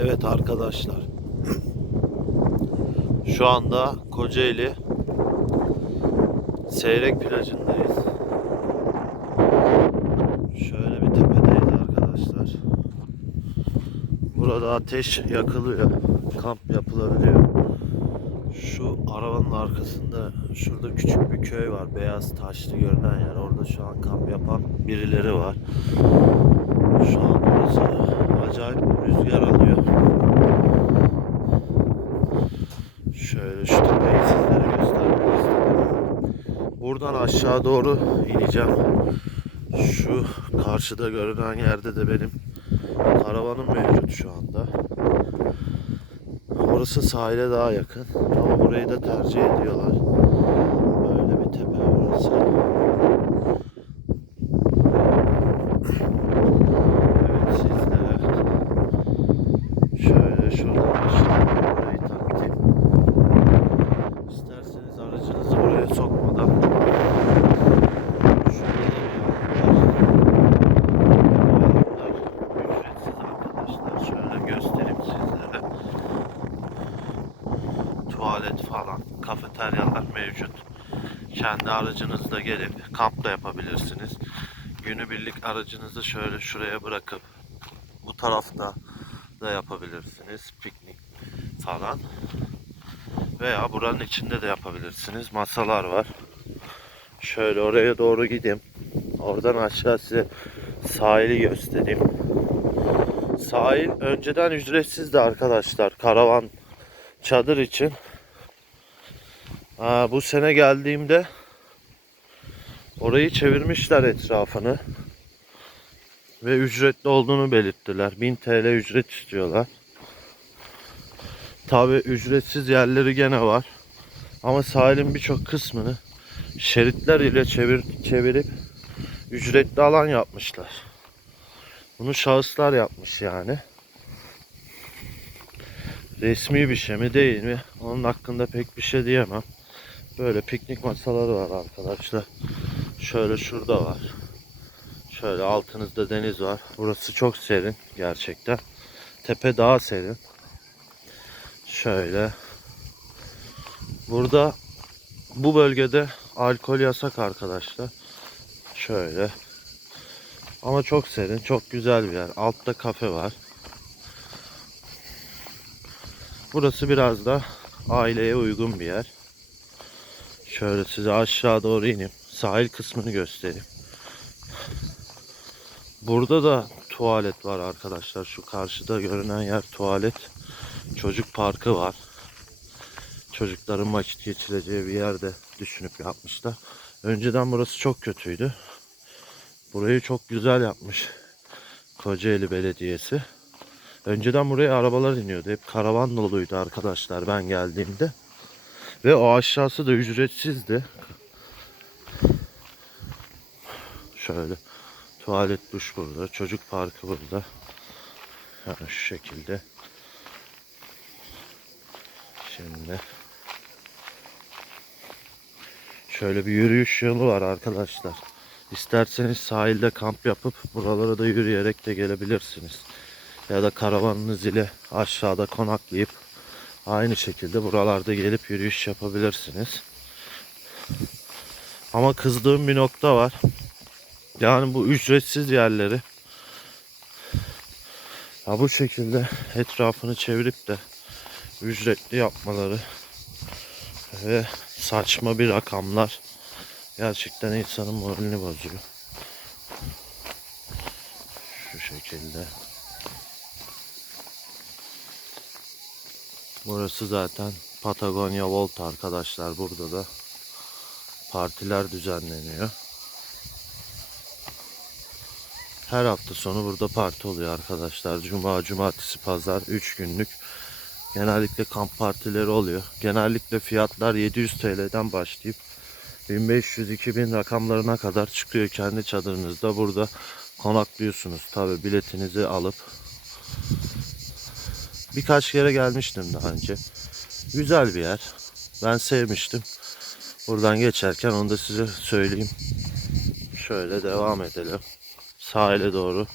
Evet arkadaşlar. Şu anda Kocaeli Seyrek plajındayız. Şöyle bir tepedeyiz arkadaşlar. Burada ateş yakılıyor. Kamp yapılabiliyor. Şu arabanın arkasında şurada küçük bir köy var. Beyaz taşlı görünen yer. Orada şu an kamp yapan birileri var. Şu an acayip rüzgar alıyor. Şöyle şu tepeyi sizlere göstermek istedim. Buradan aşağı doğru ineceğim. Şu karşıda görünen yerde de benim karavanım mevcut şu anda. Orası sahile daha yakın ama burayı da tercih ediyorlar. Böyle bir tepe burası. Evet sizlere şöyle şuradan aşağı burayı takdim. İsterseniz aracınızı buraya sokmadan şurada da bir alan var. Bu alanlar ücretsiz arkadaşlar. Şöyle göstereyim sizlere. Tuvalet falan, kafeteryalar mevcut. Kendi aracınızda gelip kamp da yapabilirsiniz. Günübirlik aracınızı şöyle şuraya bırakıp bu tarafta da yapabilirsiniz. Piknik falan. Veya buranın içinde de yapabilirsiniz. Masalar var. Şöyle oraya doğru gideyim. Oradan aşağı size sahili göstereyim. Sahil önceden ücretsizdi arkadaşlar. Karavan çadır için. Aa, bu sene geldiğimde orayı çevirmişler etrafını. Ve ücretli olduğunu belirttiler. 1000 TL ücret istiyorlar. Tabi ücretsiz yerleri gene var. Ama sahilin birçok kısmını şeritler ile çevir, çevirip ücretli alan yapmışlar. Bunu şahıslar yapmış yani. Resmi bir şey mi değil mi? Onun hakkında pek bir şey diyemem. Böyle piknik masaları var arkadaşlar. Şöyle şurada var. Şöyle altınızda deniz var. Burası çok serin gerçekten. Tepe daha serin. Şöyle. Burada bu bölgede alkol yasak arkadaşlar. Şöyle. Ama çok serin, çok güzel bir yer. Altta kafe var. Burası biraz da aileye uygun bir yer. Şöyle size aşağı doğru ineyim. Sahil kısmını göstereyim. Burada da tuvalet var arkadaşlar. Şu karşıda görünen yer tuvalet. Çocuk parkı var. Çocukların vakit geçireceği bir yerde düşünüp yapmışlar. Önceden burası çok kötüydü. Burayı çok güzel yapmış Kocaeli Belediyesi. Önceden buraya arabalar iniyordu. Hep karavan doluydu arkadaşlar ben geldiğimde. Ve o aşağısı da ücretsizdi. Şöyle tuvalet duş burada. Çocuk parkı burada. Yani şu şekilde. Şimdi şöyle bir yürüyüş yolu var arkadaşlar. İsterseniz sahilde kamp yapıp buralara da yürüyerek de gelebilirsiniz. Ya da karavanınız ile aşağıda konaklayıp aynı şekilde buralarda gelip yürüyüş yapabilirsiniz. Ama kızdığım bir nokta var. Yani bu ücretsiz yerleri ya bu şekilde etrafını çevirip de ücretli yapmaları ve saçma bir rakamlar gerçekten insanın moralini bozuyor. Şu şekilde. Burası zaten Patagonya Volt arkadaşlar. Burada da partiler düzenleniyor. Her hafta sonu burada parti oluyor arkadaşlar. Cuma, cumartesi, pazar 3 günlük genellikle kamp partileri oluyor. Genellikle fiyatlar 700 TL'den başlayıp 1500-2000 rakamlarına kadar çıkıyor kendi çadırınızda. Burada konaklıyorsunuz tabi biletinizi alıp. Birkaç kere gelmiştim daha önce. Güzel bir yer. Ben sevmiştim. Buradan geçerken onu da size söyleyeyim. Şöyle devam edelim. Sahile doğru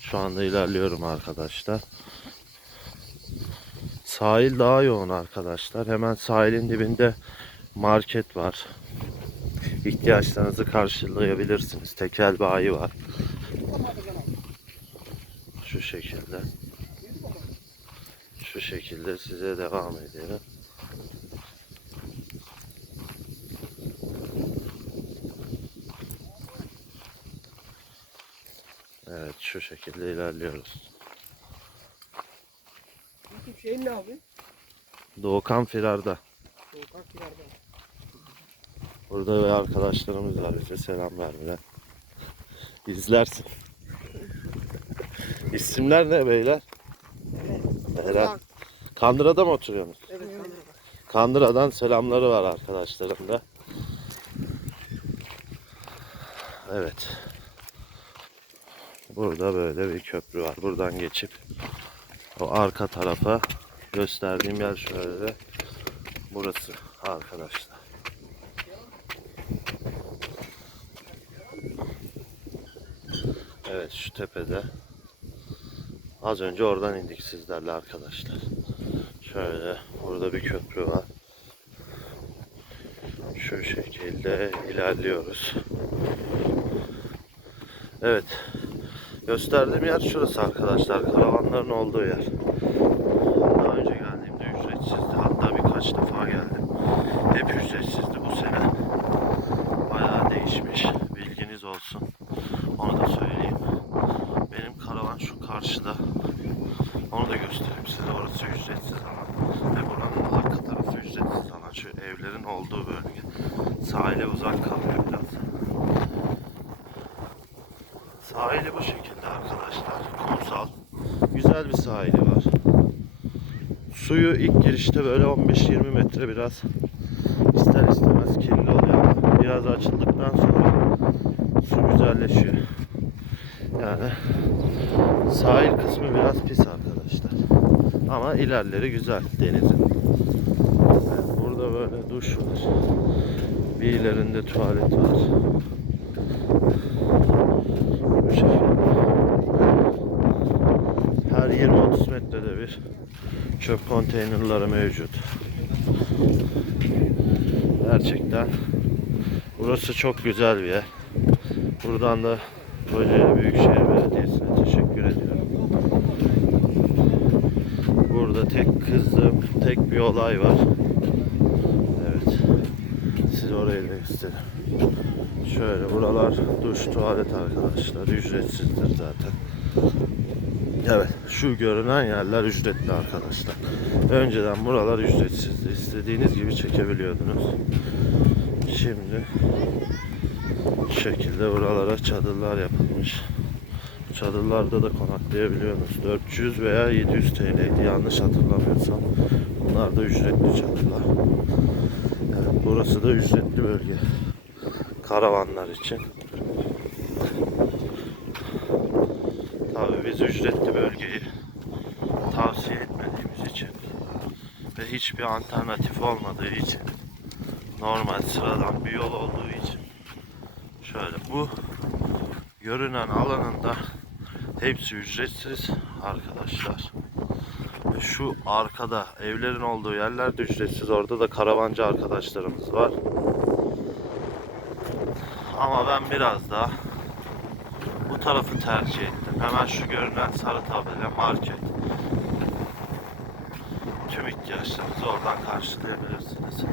şu anda ilerliyorum arkadaşlar. Sahil daha yoğun arkadaşlar. Hemen sahilin dibinde market var. İhtiyaçlarınızı karşılayabilirsiniz. Tekel bayi var. Şu şekilde. Şekilde size devam edelim. Evet şu şekilde ilerliyoruz. YouTube şeyin ne abi? Doğukan Firar'da. Sokak kirarda. Burada ve arkadaşlarımız var bize selam verdiler. İzlersin. İsimler ne beyler? Eren. Kandıra'da mı oturuyorsunuz? Evet. Kandıra'dan selamları var arkadaşlarım da. Evet. Burada böyle bir köprü var. Buradan geçip o arka tarafa gösterdiğim yer şöyle. Burası arkadaşlar. Evet şu tepede. Az önce oradan indik sizlerle arkadaşlar. Şöyle burada bir köprü var. Şu şekilde ilerliyoruz. Evet. Gösterdiğim yer şurası arkadaşlar. Karavanların olduğu yer. Daha önce geldiğimde ücretsizdi. Hatta birkaç defa geldim. Hep ücretsizdi bu sene. Bayağı değişmiş. Bilginiz olsun. Onu da söyleyeyim. Benim karavan şu karşıda. Onu da göstereyim size. Orası ücretsiz alan. Ve buranın arka tarafı ücretsiz alan. Şu evlerin olduğu bölge. Sahile uzak kalıyor biraz. Sahili bu şekilde arkadaşlar. Kumsal. Güzel bir sahili var. Suyu ilk girişte böyle 15-20 metre biraz ister istemez kirli oluyor biraz açıldıktan sonra su güzelleşiyor. Yani sahil kısmı biraz pis arkadaşlar. Ama ilerleri güzel denizin. Evet, burada böyle duş var. Bir ilerinde tuvalet var. Her 20-30 metrede bir çöp konteynerları mevcut. Gerçekten burası çok güzel bir yer. Buradan da Kocaeli Büyükşehir Belediyesi'ne teşekkür ediyorum. Burada tek kızdığım tek bir olay var. Size orayı da istedim. Şöyle buralar duş, tuvalet arkadaşlar. Ücretsizdir zaten. Evet, şu görünen yerler ücretli arkadaşlar. Önceden buralar ücretsizdi. İstediğiniz gibi çekebiliyordunuz. Şimdi bu şekilde buralara çadırlar yapılmış. Çadırlarda da konaklayabiliyorsunuz. 400 veya 700 TL'ydi yanlış hatırlamıyorsam. Bunlar da ücretli çadırlar. Burası da ücretli bölge. Karavanlar için. Tabii biz ücretli bölgeyi tavsiye etmediğimiz için ve hiçbir alternatif olmadığı için normal sıradan bir yol olduğu için şöyle bu görünen alanında hepsi ücretsiz arkadaşlar. Şu arkada evlerin olduğu yerler de ücretsiz. Orada da karavancı arkadaşlarımız var. Ama ben biraz daha bu tarafı tercih ettim. Hemen şu görünen sarı tabela market. Tüm ihtiyaçlarınızı oradan karşılayabilirsiniz.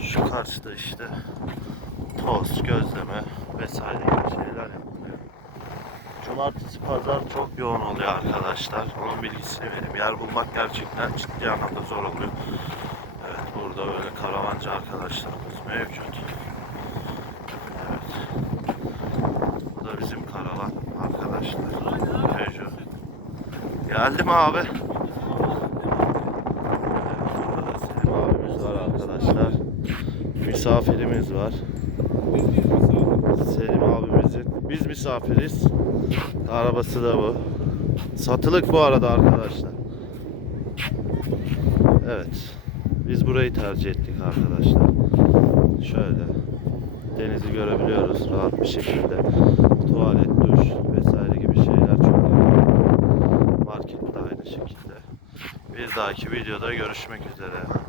Şu karşıda işte tost, gözleme vesaire gibi şeyler yapılıyor. Cumartesi pazar çok yoğun oluyor arkadaşlar. Onun bilgisini vereyim. Yer bulmak gerçekten ciddi anlamda zor oluyor. Evet burada böyle karavancı arkadaşlarımız mevcut. Evet. Bu da bizim karavan arkadaşlar. Peugeot. Geldi mi abi? Selim abimiz var arkadaşlar. Misafirimiz var. Selim abimizin. Biz misafiriz. Arabası da bu. Satılık bu arada arkadaşlar. Evet. Biz burayı tercih ettik arkadaşlar. Şöyle denizi görebiliyoruz rahat bir şekilde. Tuvalet, duş vesaire gibi şeyler çok iyi. Market de aynı şekilde. Bir dahaki videoda görüşmek üzere.